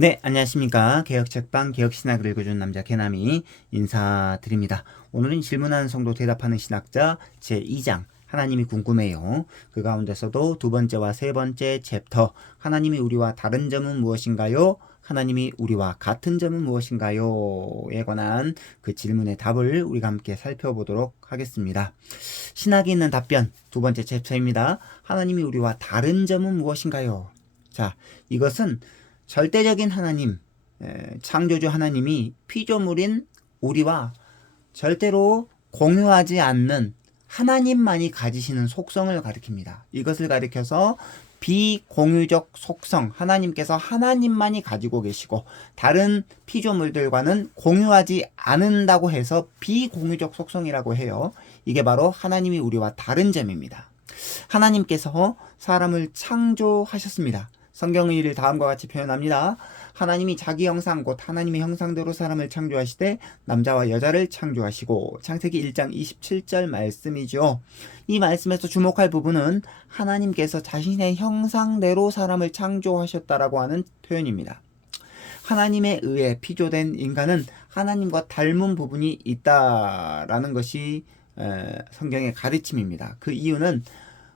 네, 안녕하십니까. 개혁책방 개혁신학을 읽어주는 남자 개남이 인사드립니다. 오늘은 질문하는 성도 대답하는 신학자 제2장 하나님이 궁금해요. 그 가운데서도 두 번째와 세 번째 챕터 하나님이 우리와 다른 점은 무엇인가요? 하나님이 우리와 같은 점은 무엇인가요?에 관한 그 질문의 답을 우리가 함께 살펴보도록 하겠습니다. 신학이 있는 답변 두 번째 챕터입니다. 하나님이 우리와 다른 점은 무엇인가요? 자, 이것은 절대적인 하나님, 창조주 하나님이 피조물인 우리와 절대로 공유하지 않는 하나님만이 가지시는 속성을 가리킵니다. 이것을 가리켜서 비공유적 속성, 하나님께서 하나님만이 가지고 계시고 다른 피조물들과는 공유하지 않는다고 해서 비공유적 속성이라고 해요. 이게 바로 하나님이 우리와 다른 점입니다. 하나님께서 사람을 창조하셨습니다. 성경의 이를 다음과 같이 표현합니다. 하나님이 자기 형상 곧 하나님의 형상대로 사람을 창조하시되 남자와 여자를 창조하시고. 창세기 1장 27절 말씀이죠. 이 말씀에서 주목할 부분은 하나님께서 자신의 형상대로 사람을 창조하셨다라고 하는 표현입니다. 하나님에 의해 피조된 인간은 하나님과 닮은 부분이 있다라는 것이 성경의 가르침입니다. 그 이유는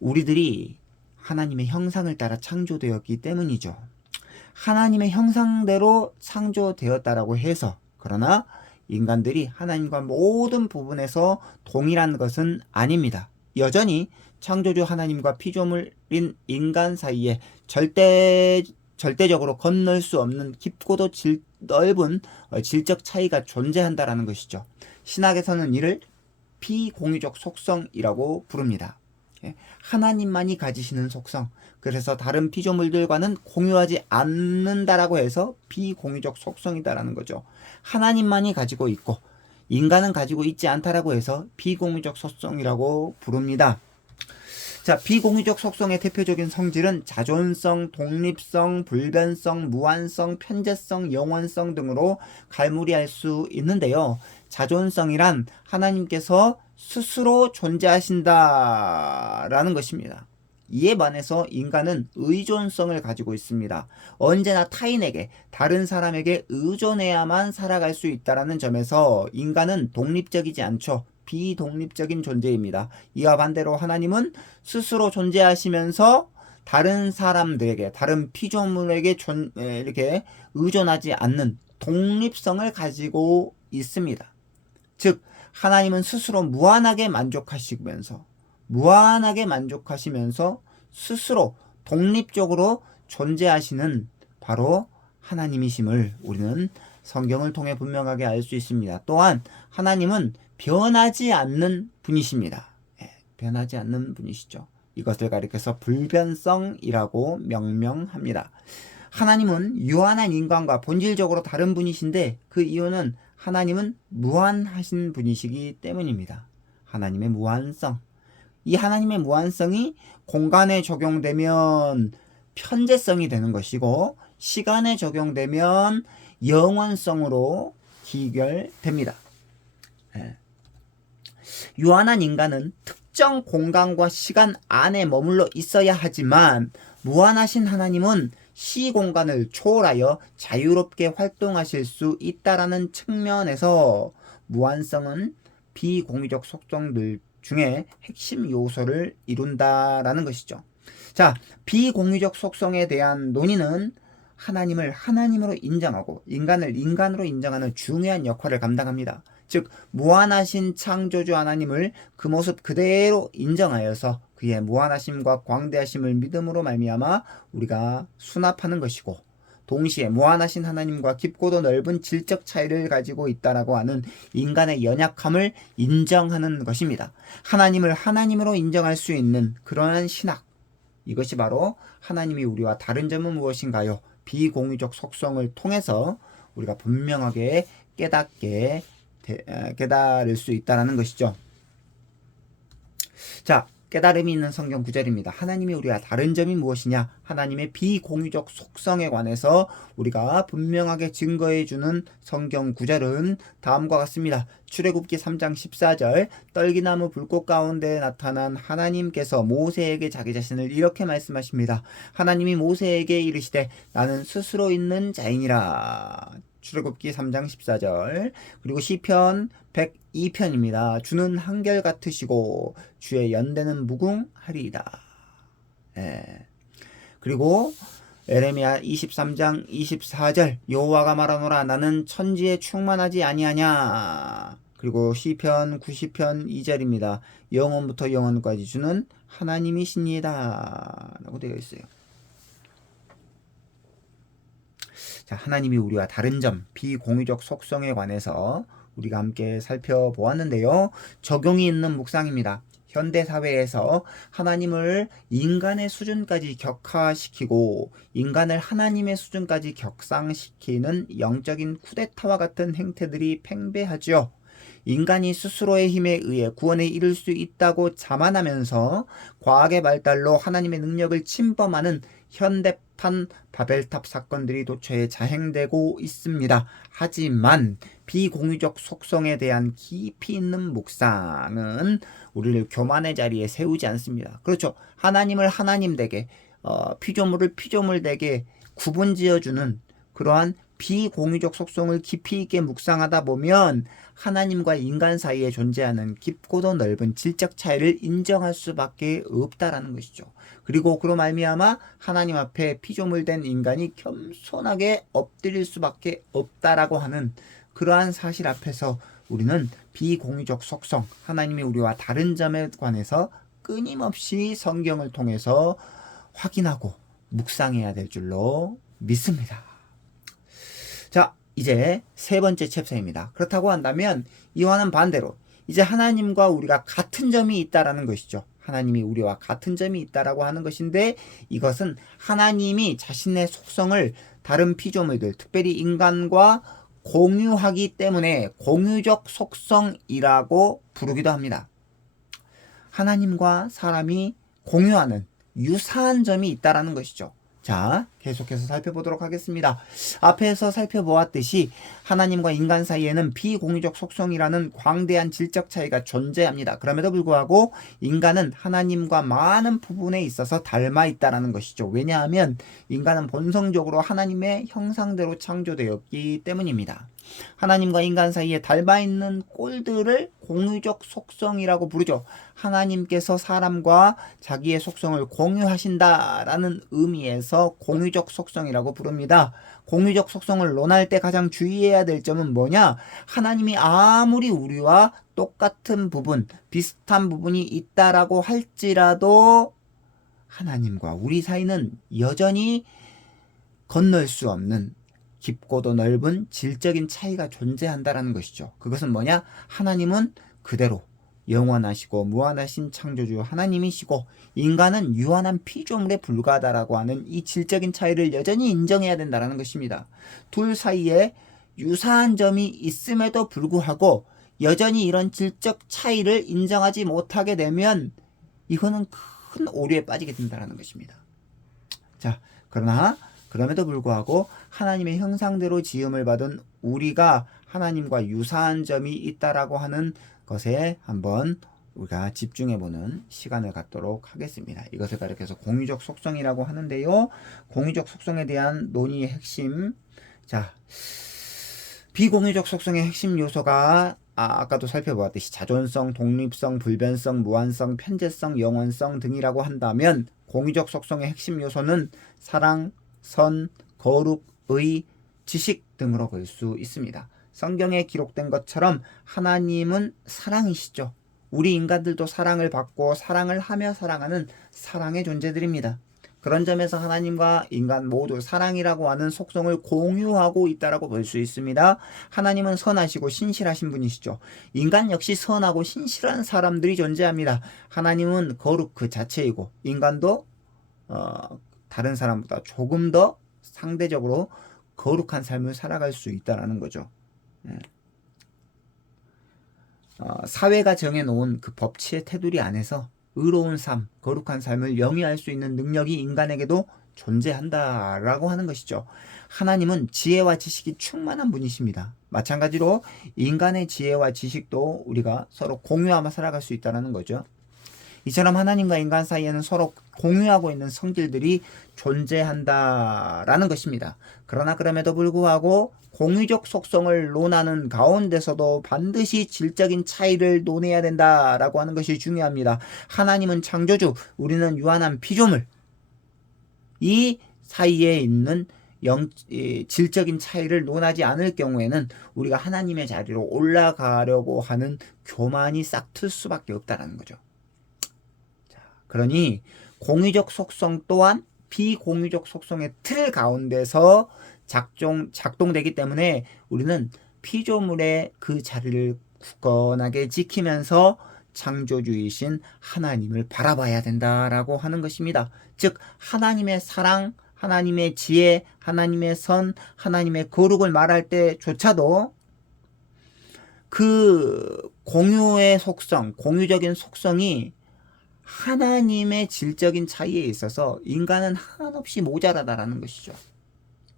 우리들이 하나님의 형상을 따라 창조되었기 때문이죠. 하나님의 형상대로 창조되었다라고 해서 그러나 인간들이 하나님과 모든 부분에서 동일한 것은 아닙니다. 여전히 창조주 하나님과 피조물인 인간 사이에 절대적으로 건널 수 없는 깊고도 넓은 질적 차이가 존재한다라는 것이죠. 신학에서는 이를 비공유적 속성이라고 부릅니다. 하나님만이 가지시는 속성, 그래서 다른 피조물들과는 공유하지 않는다라고 해서 비공유적 속성이다라는 거죠. 하나님만이 가지고 있고 인간은 가지고 있지 않다라고 해서 비공유적 속성이라고 부릅니다. 자, 비공유적 속성의 대표적인 성질은 자존성, 독립성, 불변성, 무한성, 편재성, 영원성 등으로 갈무리할 수 있는데요. 자존성이란 하나님께서 스스로 존재하신다라는 것입니다. 이에 반해서 인간은 의존성을 가지고 있습니다. 언제나 타인에게, 다른 사람에게 의존해야만 살아갈 수 있다는 점에서 인간은 독립적이지 않죠. 비독립적인 존재입니다. 이와 반대로 하나님은 스스로 존재하시면서 다른 사람들에게, 다른 피조물에게 이렇게 의존하지 않는 독립성을 가지고 있습니다. 즉 하나님은 스스로 무한하게 만족하시면서 스스로 독립적으로 존재하시는 바로 하나님이심을 우리는 성경을 통해 분명하게 알 수 있습니다. 또한 하나님은 변하지 않는 분이십니다. 변하지 않는 분이시죠. 이것을 가리켜서 불변성이라고 명명합니다. 하나님은 유한한 인간과 본질적으로 다른 분이신데 그 이유는 하나님은 무한하신 분이시기 때문입니다. 하나님의 무한성. 이 하나님의 무한성이 공간에 적용되면 편재성이 되는 것이고 시간에 적용되면 영원성으로 기결됩니다. 유한한 인간은 특정 공간과 시간 안에 머물러 있어야 하지만 무한하신 하나님은 시공간을 초월하여 자유롭게 활동하실 수 있다라는 측면에서 무한성은 비공유적 속성들 중에 핵심 요소를 이룬다라는 것이죠. 자, 비공유적 속성에 대한 논의는 하나님을 하나님으로 인정하고 인간을 인간으로 인정하는 중요한 역할을 감당합니다. 즉 무한하신 창조주 하나님을 그 모습 그대로 인정하여서 그의 무한하심과 광대하심을 믿음으로 말미암아 우리가 수납하는 것이고 동시에 무한하신 하나님과 깊고도 넓은 질적 차이를 가지고 있다라고 하는 인간의 연약함을 인정하는 것입니다. 하나님을 하나님으로 인정할 수 있는 그러한 신학, 이것이 바로 하나님이 우리와 다른 점은 무엇인가요? 비공유적 속성을 통해서 우리가 분명하게 깨달을 수 있다는 것이죠. 자, 깨달음이 있는 성경 구절입니다. 하나님이 우리와 다른 점이 무엇이냐? 하나님의 비공유적 속성에 관해서 우리가 분명하게 증거해주는 성경 구절은 다음과 같습니다. 출애굽기 3장 14절 떨기나무 불꽃 가운데 나타난 하나님께서 모세에게 자기 자신을 이렇게 말씀하십니다. 하나님이 모세에게 이르시되 나는 스스로 있는 자이니라. 출애굽기 3장 14절. 그리고 시편 102편입니다. 주는 한결같으시고 주의 연대는 무궁하리이다. 예. 그리고 에레미야 23장 24절 여호와가 말하노라 나는 천지에 충만하지 아니하냐. 그리고 시편 90편 2절입니다. 영원부터 영원까지 주는 하나님이시니이다 라고 되어 있어요. 자, 하나님이 우리와 다른 점, 비공유적 속성에 관해서 우리가 함께 살펴보았는데요. 적용이 있는 묵상입니다. 현대사회에서 하나님을 인간의 수준까지 격하시키고 인간을 하나님의 수준까지 격상시키는 영적인 쿠데타와 같은 행태들이 팽배하죠. 인간이 스스로의 힘에 의해 구원에 이를 수 있다고 자만하면서 과학의 발달로 하나님의 능력을 침범하는 현대판 바벨탑 사건들이 도처에 자행되고 있습니다. 하지만 비공유적 속성에 대한 깊이 있는 묵상은 우리를 교만의 자리에 세우지 않습니다. 그렇죠. 하나님을 하나님 되게 피조물을 피조물 되게 구분지어주는 그러한 비공유적 속성을 깊이 있게 묵상하다 보면 하나님과 인간 사이에 존재하는 깊고도 넓은 질적 차이를 인정할 수밖에 없다라는 것이죠. 그리고 그로 말미암아 하나님 앞에 피조물 된 인간이 겸손하게 엎드릴 수밖에 없다라고 하는 그러한 사실 앞에서 우리는 비공유적 속성, 하나님이 우리와 다른 점에 관해서 끊임없이 성경을 통해서 확인하고 묵상해야 될 줄로 믿습니다. 자, 이제 세 번째 챕터입니다. 그렇다고 한다면 이와는 반대로 이제 하나님과 우리가 같은 점이 있다라는 것이죠. 하나님이 우리와 같은 점이 있다라고 하는 것인데 이것은 하나님이 자신의 속성을 다른 피조물들, 특별히 인간과 공유하기 때문에 공유적 속성이라고 부르기도 합니다. 하나님과 사람이 공유하는 유사한 점이 있다라는 것이죠. 자, 계속해서 살펴보도록 하겠습니다. 앞에서 살펴보았듯이 하나님과 인간 사이에는 비공유적 속성이라는 광대한 질적 차이가 존재합니다. 그럼에도 불구하고 인간은 하나님과 많은 부분에 있어서 닮아 있다는 것이죠. 왜냐하면 인간은 본성적으로 하나님의 형상대로 창조되었기 때문입니다. 하나님과 인간 사이에 닮아 있는 꼴들을 공유적 속성이라고 부르죠. 하나님께서 사람과 자기의 속성을 공유하신다라는 의미에서 공유적 속성이라고 부릅니다. 공유적 속성을 논할 때 가장 주의해야 될 점은 뭐냐? 하나님이 아무리 우리와 똑같은 부분, 비슷한 부분이 있다라고 할지라도 하나님과 우리 사이는 여전히 건널 수 없는 깊고도 넓은 질적인 차이가 존재한다라는 것이죠. 그것은 뭐냐? 하나님은 그대로 영원하시고 무한하신 창조주 하나님이시고 인간은 유한한 피조물에 불과하다라고 하는 이 질적인 차이를 여전히 인정해야 된다는 것입니다. 둘 사이에 유사한 점이 있음에도 불구하고 여전히 이런 질적 차이를 인정하지 못하게 되면 이거는 큰 오류에 빠지게 된다는 것입니다. 자, 그러나 그럼에도 불구하고 하나님의 형상대로 지음을 받은 우리가 하나님과 유사한 점이 있다라고 하는 것에 한번 우리가 집중해보는 시간을 갖도록 하겠습니다. 이것을 가리켜서 공유적 속성이라고 하는데요. 공유적 속성에 대한 논의의 핵심. 자, 비공유적 속성의 핵심 요소가 아까도 살펴보았듯이 자존성, 독립성, 불변성, 무한성, 편재성, 영원성 등이라고 한다면 공유적 속성의 핵심 요소는 사랑, 선, 거룩, 의, 지식 등으로 볼 수 있습니다. 성경에 기록된 것처럼 하나님은 사랑이시죠. 우리 인간들도 사랑을 받고 사랑을 하며 사랑하는 사랑의 존재들입니다. 그런 점에서 하나님과 인간 모두 사랑이라고 하는 속성을 공유하고 있다고 볼 수 있습니다. 하나님은 선하시고 신실하신 분이시죠. 인간 역시 선하고 신실한 사람들이 존재합니다. 하나님은 거룩 그 자체이고 인간도 다른 사람보다 조금 더 상대적으로 거룩한 삶을 살아갈 수 있다는 거죠. 사회가 정해놓은 그 법치의 테두리 안에서 의로운 삶, 거룩한 삶을 영위할 수 있는 능력이 인간에게도 존재한다라고 하는 것이죠. 하나님은 지혜와 지식이 충만한 분이십니다. 마찬가지로 인간의 지혜와 지식도 우리가 서로 공유하며 살아갈 수 있다는 거죠. 이처럼 하나님과 인간 사이에는 서로 공유하고 있는 성질들이 존재한다라는 것입니다. 그러나 그럼에도 불구하고 공유적 속성을 논하는 가운데서도 반드시 질적인 차이를 논해야 된다라고 하는 것이 중요합니다. 하나님은 창조주, 우리는 유한한 피조물. 이 사이에 있는 질적인 차이를 논하지 않을 경우에는 우리가 하나님의 자리로 올라가려고 하는 교만이 싹틀 수밖에 없다는 거죠. 그러니 공유적 속성 또한 비공유적 속성의 틀 가운데서 작동되기 때문에 우리는 피조물의 그 자리를 굳건하게 지키면서 창조주이신 하나님을 바라봐야 된다라고 하는 것입니다. 즉 하나님의 사랑, 하나님의 지혜, 하나님의 선, 하나님의 거룩을 말할 때조차도 그 공유의 속성, 공유적인 속성이 하나님의 질적인 차이에 있어서 인간은 한없이 모자라다라는 것이죠.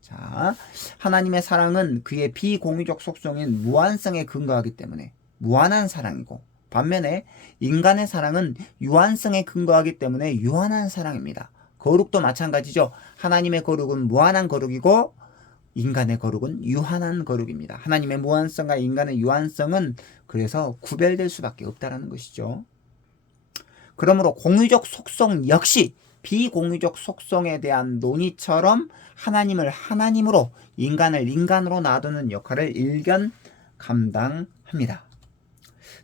자, 하나님의 사랑은 그의 비공유적 속성인 무한성에 근거하기 때문에 무한한 사랑이고, 반면에 인간의 사랑은 유한성에 근거하기 때문에 유한한 사랑입니다. 거룩도 마찬가지죠. 하나님의 거룩은 무한한 거룩이고 인간의 거룩은 유한한 거룩입니다. 하나님의 무한성과 인간의 유한성은 그래서 구별될 수밖에 없다는 것이죠. 그러므로 공유적 속성 역시 비공유적 속성에 대한 논의처럼 하나님을 하나님으로, 인간을 인간으로 놔두는 역할을 일견 감당합니다.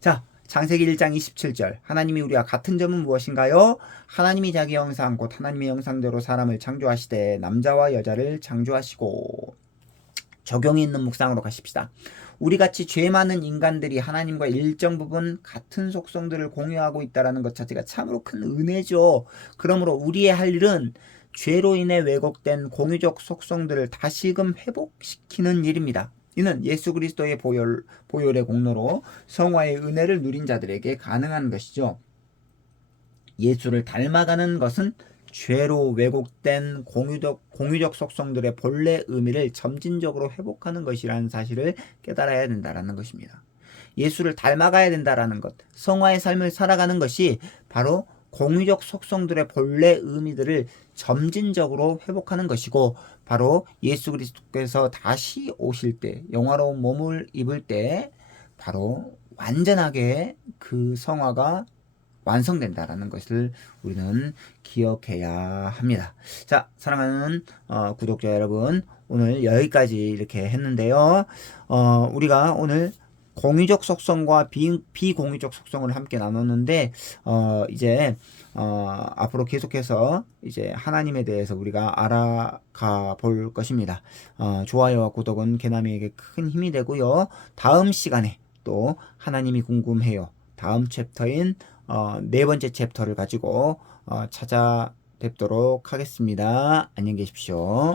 자, 창세기 1장 27절, 하나님이 우리와 같은 점은 무엇인가요? 하나님이 자기 형상 곧 하나님의 형상대로 사람을 창조하시되 남자와 여자를 창조하시고. 적용이 있는 묵상으로 가십시다. 우리같이 죄 많은 인간들이 하나님과 일정 부분 같은 속성들을 공유하고 있다는 것 자체가 참으로 큰 은혜죠. 그러므로 우리의 할 일은 죄로 인해 왜곡된 공유적 속성들을 다시금 회복시키는 일입니다. 이는 예수 그리스도의 보혈의 공로로 성화의 은혜를 누린 자들에게 가능한 것이죠. 예수를 닮아가는 것은 죄로 왜곡된 공유적 속성들의 본래 의미를 점진적으로 회복하는 것이라는 사실을 깨달아야 된다는 것입니다. 예수를 닮아가야 된다는 것, 성화의 삶을 살아가는 것이 바로 공유적 속성들의 본래 의미들을 점진적으로 회복하는 것이고, 바로 예수 그리스도께서 다시 오실 때, 영화로운 몸을 입을 때 바로 완전하게 그 성화가 완성된다라는 것을 우리는 기억해야 합니다. 자, 사랑하는 구독자 여러분, 오늘 여기까지 이렇게 했는데요. 우리가 오늘 공유적 속성과 비공유적 속성을 함께 나눴는데, 이제 앞으로 계속해서 이제 하나님에 대해서 우리가 알아가 볼 것입니다. 좋아요와 구독은 개나미에게 큰 힘이 되고요. 다음 시간에 또 하나님이 궁금해요. 다음 챕터인 네 번째 챕터를 가지고 찾아뵙도록 하겠습니다. 안녕히 계십시오.